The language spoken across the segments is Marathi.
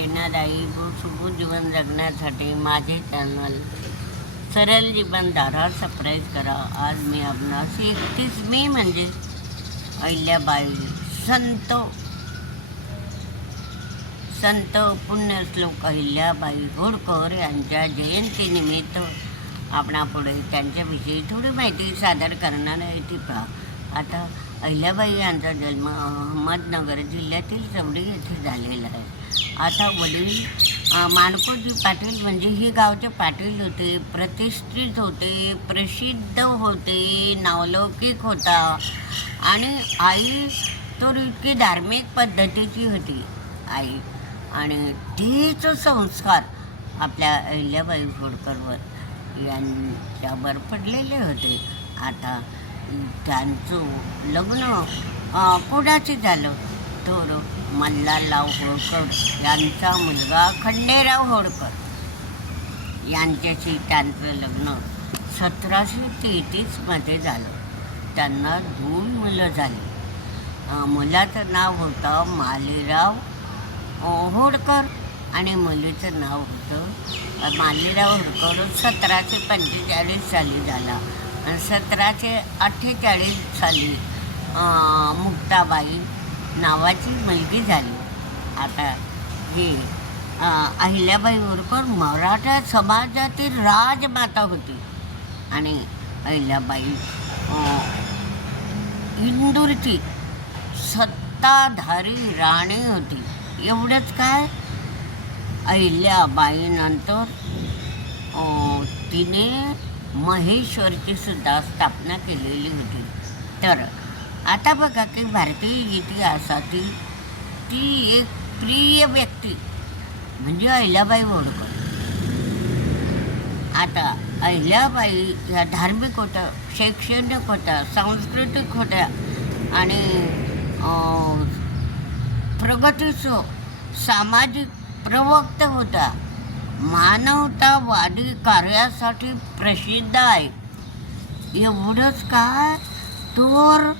प्रेरणादायी व सुबोध जीवन जगण्यासाठी माझे चॅनल सरल जीवन दारा सबस्क्राईब करा. आज मी आपणास एकतीस मे म्हणजे अहिल्याबाई संत संत पुण्यश्लोक अहिल्याबाई होळकर यांच्या जयंतीनिमित्त आपणापुढे त्यांच्याविषयी थोडी माहिती सादर करणार आहे. ती पहा. आता अहिल्याबाई यांचा जन्म अहमदनगर जिल्ह्यातील चवडी येथे झालेला आहे. आता वडील माणकोजी पाटील म्हणजे हे गावचे पाटील होते प्रतिष्ठित होते प्रसिद्ध होते नावलौकिक होता आणि आई तर इतकी धार्मिक पद्धतीची होती. आई आणि तेच संस्कार आपल्या अहिल्याबाई होडकरवर यांच्यावर पडलेले होते. आता त्यांचं लग्न अं, कोणाचे झालं? तर मल्हारराव होळकर यांचा मुलगा खंडेराव होळकर. यांच्याशी त्यांचं लग्न सतराशे तेहतीसमध्ये झालं. त्यांना दोन मुलं झाली. मुलाचं नाव होतं मालेराव होळकर आणि मुलीचं नाव होतं मालेराव होळकर. सतराशे पंचेचाळीस साली झाला. सतराशे अठ्ठेचाळीस साली मुक्ताबाई नावाची मुलगी झाली. आता ही अहिल्याबाई होळकर मराठा समाजातील राजमाता होती. आणि अहिल्याबाई इंदूरची सत्ताधारी राणी होती. एवढंच काय? अहिल्याबाईनंतर तिने महेश्वरची सुद्धा स्थापना केलेली होती. तर आता बघा की भारतीय इतिहासातील ती एक प्रिय व्यक्ती म्हणजे अहिल्याबाई होळकर आता अहिल्याबाई ह्या धार्मिक होत्या शैक्षणिक होत्या सांस्कृतिक होत्या आणि प्रगतीचं सामाजिक प्रवक्त होता मानवतावादी कार्यासाठी प्रसिद्ध आहे. एवढंच काय तर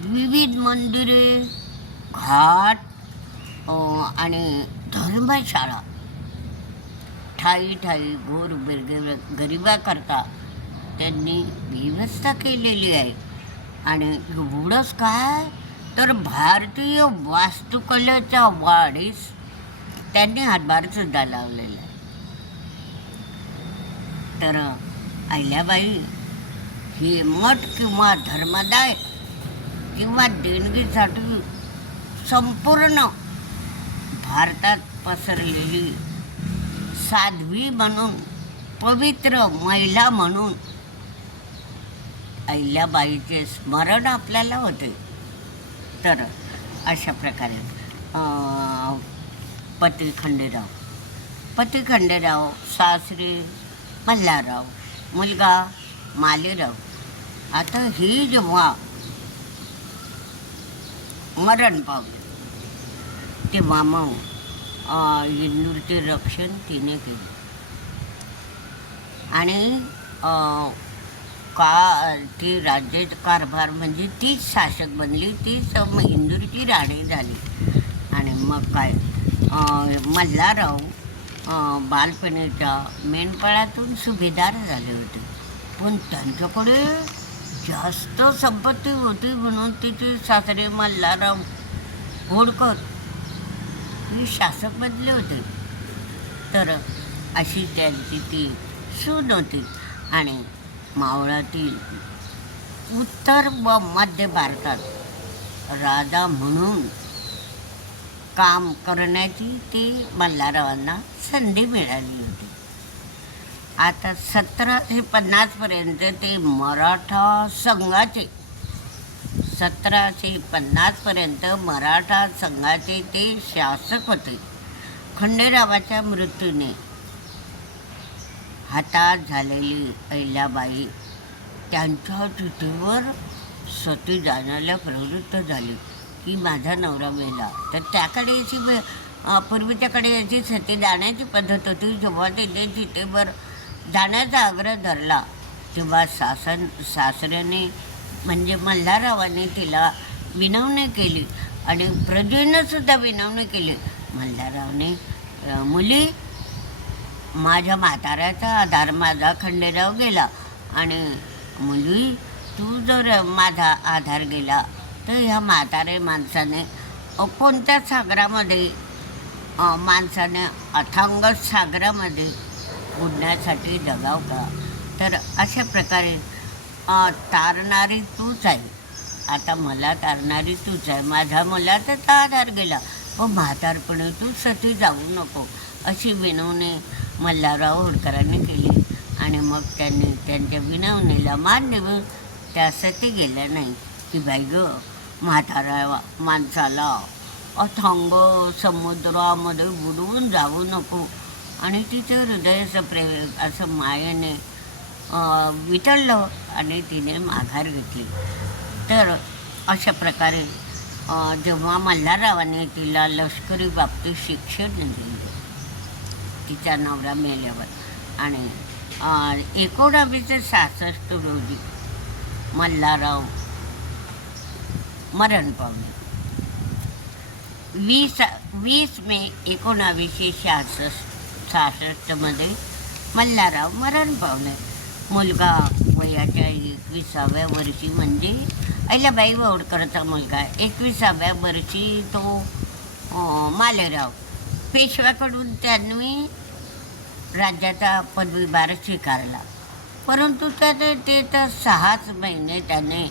विविध मंदिरे घाट आणि धर्मशाळा ठाई ठाई घोर गरिबाकरता त्यांनी व्यवस्था केलेली आहे. आणि एवढंच काय तर भारतीय वास्तुकलेच्या वाढीस त्यांनी हातभार सुद्धा लावलेला आहे. तर अहिल्याबाई ही मठ किंवा धर्मदाय किंवा देणगीसाठी संपूर्ण भारतात पसरलेली साध्वी म्हणून पवित्र महिला म्हणून अहिल्याबाईचे स्मरण आपल्याला होते. तर अशा प्रकारे पती खंडेराव. पती खंडेराव सासरे मल्हारराव मुलगा मालेराव. आता ही जेव्हा मरण पावलं तेव्हा मग इंदूरचे रक्षण तिने केलं. आणि का ती राज्याचा कारभार म्हणजे तीच शासक बनली तीच इंदूरची राणी झाली. आणि मग काय मल्हारराव बालपणीच्या मेंढपाळातून सुभेदार झाले होते. पण त्यांच्याकडे जास्त संपत्ती होती म्हणून तिचे सासरे मल्हारराव होडकर ही शासक बनले होते. तर अशी त्यांची ती सून होती आणि मावळातील उत्तर व मध्य भारतात राजा म्हणून काम करण्याची ते मल्हाररावांना संधी मिळाली होती. आता सतराशे पन्नासपर्यंत ते मराठा संघाचे सतराशे पन्नासपर्यंत मराठा संघाचे ते शासक होते. खंडेरावाच्या मृत्यूने हातात झालेली अहिल्याबाई त्यांच्या तिथेवर सती जाण्याला प्रवृत्त झाली. की माझा नवरा मेला. तर त्याकडे अशी पूर्वीच्याकडे अशी सती जाण्याची पद्धत होती. जेव्हा तिने चिठीवर जाण्याचा आग्रह धरला तेव्हा सासन सासऱ्याने म्हणजे मल्हाररावाने तिला विनवणी केली आणि प्रजेनंसुद्धा विनवणी केली. मल्हाररावने मुली माझ्या म्हाताऱ्याचा आधार माझा खंडेराव गेला आणि मुली तू जर माझा आधार गेला तर ह्या म्हातारे माणसाने कोणत्या सागरामध्ये माणसाने अथांग सागरामध्ये बुडण्यासाठी जगाव का? तर अशा प्रकारे तारणारी तूच आहे. आता मला तारणारी तूच आहे. माझा मला तर आधार गेला. पण म्हातारपणे तू सती जाऊ नको अशी विनवणी मल्हारराव होळकरांनी केली. आणि मग त्यांनी त्यांच्या विनवणीला मान देऊन त्या सती गेल्या नाही. की बाई ग म्हातारा माणसाला अथांग समुद्रामध्ये बुडवून जाऊ नको. आणि तिचं हृदयाचं प्रेम असं मायेने वितळलं आणि तिने माघार घेतली. तर अशा प्रकारे जेव्हा मल्हाररावाने तिला लष्करी बाबतीत शिक्षण दिले तिचा नवरा मेल्यावर. आणि एकोणावीसशे सहासष्ट रोजी मल्हारराव मरण पावले वीस वीस मे एकोणावीसशे सहासष्ट सहासष्टमध्ये मल्हारराव मरण पावले मुलगा वयाच्या एकविसाव्या वर्षी म्हणजे अहिल्याबाई वडकरचा मुलगा. एकविसाव्या वर्षी तो मालेराव. पेशव्याकडून त्यांनी राज्याचा पदवीभार स्वीकारला. परंतु त्याने ते तर सहाच महिने त्याने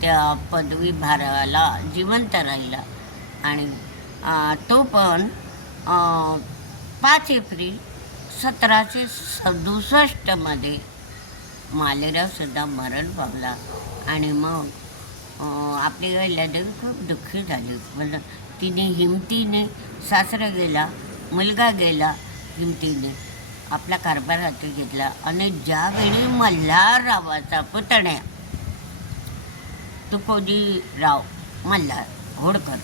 त्या पदवीभाराला जिवंत राहिला. आणि तो पण पाच एप्रिल सतराशे सदुसष्टमध्ये मालेरावसुद्धा मरण पावला. आणि मग आपली अहिल्यादेवी खूप दुःखी झाली. म्हणजे तिने हिमतीने सासरा गेला मुलगा गेला हिमतीने आपला कारभार हाती घेतला. आणि ज्यावेळी मल्हाररावाचा पुतण्या तुकोजीराव मल्हार होडकर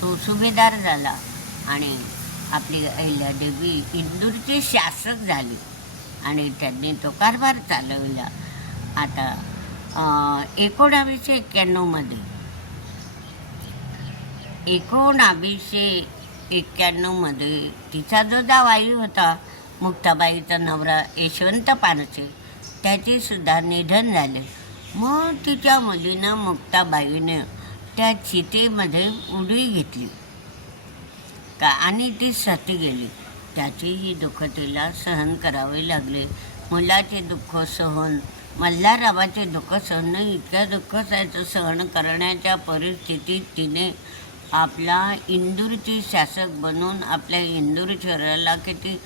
तो सुभेदार झाला आणि आपली अहिल्यादेवी इंदूरचे शासक झाली आणि त्यांनी तो कारभार चालवला. आता एकोणावीसशे एक्क्याण्णवमध्ये एकोणावीसशे एक्क्याण्णवमध्ये तिचा जो जावाई होता मुक्ताबाईचा नवरा यशवंत पानसे त्याचे सुद्धा निधन झाले. मग तिच्या मुलीनं मुक्ताबाईनं त्या चितेमध्ये उडी घेतली. का? आणि ती सती गेली. त्याचीही दुःख तिला सहन करावे लागले. मुलाचे दुःख सहन मल्हाररावाचे दुःख सहन इतक्या दुःखाचं सहन करण्याच्या परिस्थितीत तिने आपला इंदूरची शासक बनून आपल्या इंदूर शहराला किती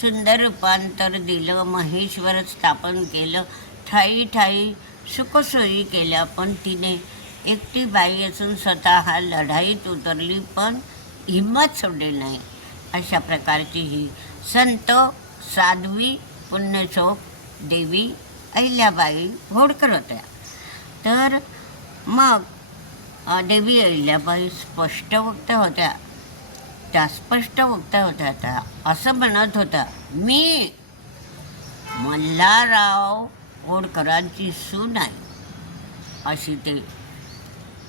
सुंदर रूपांतर दिलं महेश्वर स्थापन केलं ठाई ठाई सुखसोयी केल्या पण तिने एकटी बाई असून स्वतः लढाईत उतरली पण हिंमत सोडली नाही. अशा प्रकारची ही संत साध्वी पुण्यशोक देवी अहिल्याबाई होडकर होत्या. तर मग देवी अहिल्याबाई स्पष्ट वक्त्या होत्या. त्या स्पष्ट वक्त्या होत्या त्या असं म्हणत होत्या मी मल्हारराव ओडकरांची सून आहे अशी ते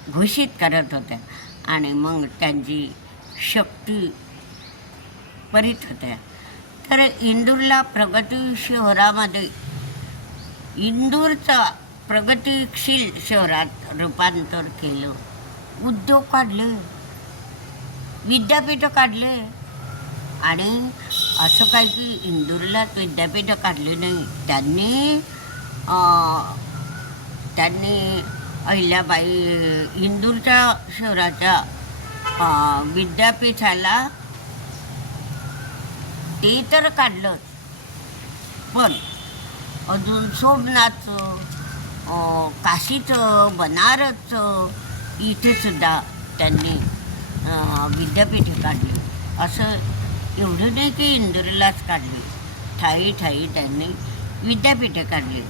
घोषित करत होत्या. आणि मग त्यांची शक्ती परीत होत्या. तर इंदूरला प्रगती शहरामध्ये इंदूरचा प्रगतीशील शहरात रूपांतर केलं. उद्योग काढले विद्यापीठं काढले. आणि असं काही की इंदूरलाच विद्यापीठं काढले नाही. त्यांनी त्यांनी अहिल्याबाई इंदूरच्या शहराच्या विद्यापीठाला ते तर काढलं. पण अजून सोमनाथचं काशीचं बनारसचं इथेसुद्धा त्यांनी विद्यापीठ विद्यापीठे काढली. असं एवढं नाही की इंदुरीलाच काढली. ठाई ठाई त्यांनी विद्यापीठे काढली.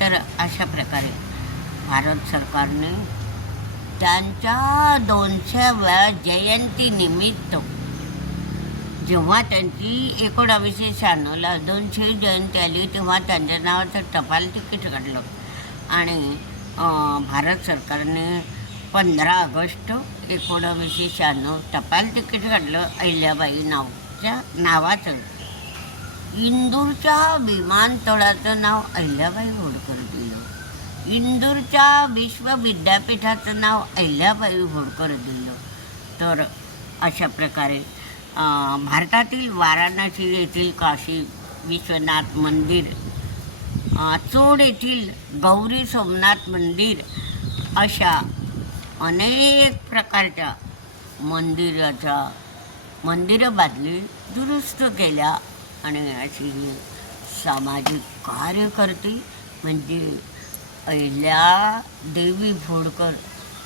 तर अशा प्रकारे भारत सरकारने त्यांच्या दोनशेव्या जयंतीनिमित्त जेव्हा त्यांची एकोणावीसशे शहाण्णवला दोनशे जयंती आली तेव्हा त्यांच्या नावाचं टपाल तिकीट काढलं. आणि भारत सरकारने पंधरा ऑगस्ट एकोणावीसशे शहाण्णव टपाल तिकीट काढलं अहिल्याबाई नावच्या नावाचं. इंदूरच्या विमानतळाचं नाव अहिल्याबाई होळकर दिलं. इंदूरच्या विश्वविद्यापीठाचं नाव अहिल्याबाई होळकर दिलं. तर अशा प्रकारे भारतातील वाराणसी येथील काशी विश्वनाथ मंदिर चोड येथील गौरी सोमनाथ मंदिर अशा अनेक प्रकारच्या मंदिराच्या मंदिरं बांधली दुरुस्त केल्या. आणि अशी ही सामाजिक कार्यकर्ती म्हणजे अहिल्या देवी भोडकर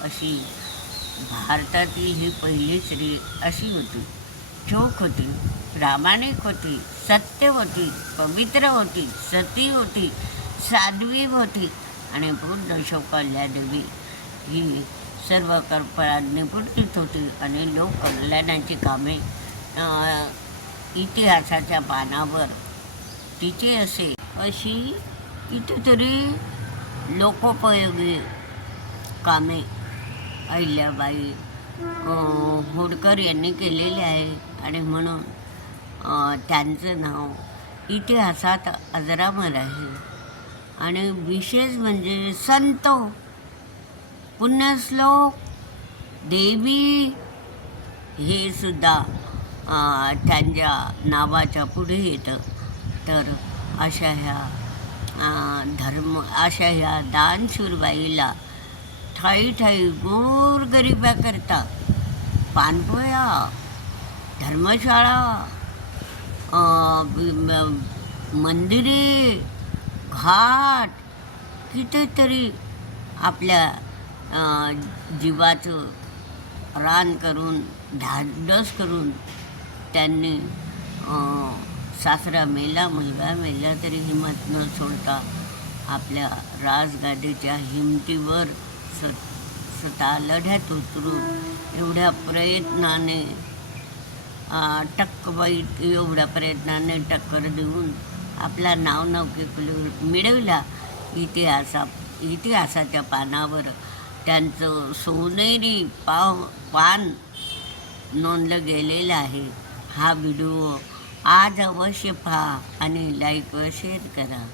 अशी भारतातील ही पहिली स्त्री अशी होती. चोख होती प्रामाणिक होती सत्य होती पवित्र होती सती होती साध्वी होती आणि पूर्ण शौकल्या देवी ही सर्व कर्पळात निपुणित होती आणि लोककल्याणाची कामे इतिहासाच्या पानावर. तिचे असे अशी कितीतरी लोकोपयोगी कामे अहिल्याबाई होडकर यांनी केलेले आहे आणि म्हणून त्यांचं नाव इतिहासात अजरामर आहे. आणि विशेष म्हणजे संत पुण्यश्लोक देवी हे सुद्धा त्यांच्या नावाच्या पुढे येतं. तर अशा ह्या धर्म अशा ह्या दानशूरबाईला ठाई ठाई गोरगरिबाकरता पानपोया धर्मशाळा मंदिरे घाट कितीतरी आपल्या जीवाचं रान करून धाडस करून त्यांनी सासरा मेला मुलगा मेला तरी हिंमत न सोडता आपल्या राजगादीच्या हिमतीवर स स्वतः लढ्यात उतरून एवढ्या प्रयत्नाने अं, टक्कबाई एवढ्या प्रयत्नाने टक्कर देऊन आपला नाव नौके मिळवला. इतिहासा इतिहासाच्या पानावर त्यांचं सोनेरी पाव पान नोंदलं गेलेलं आहे. हा व्हिडिओ आज अवश्य पहा आणि लाईक व शेअर करा.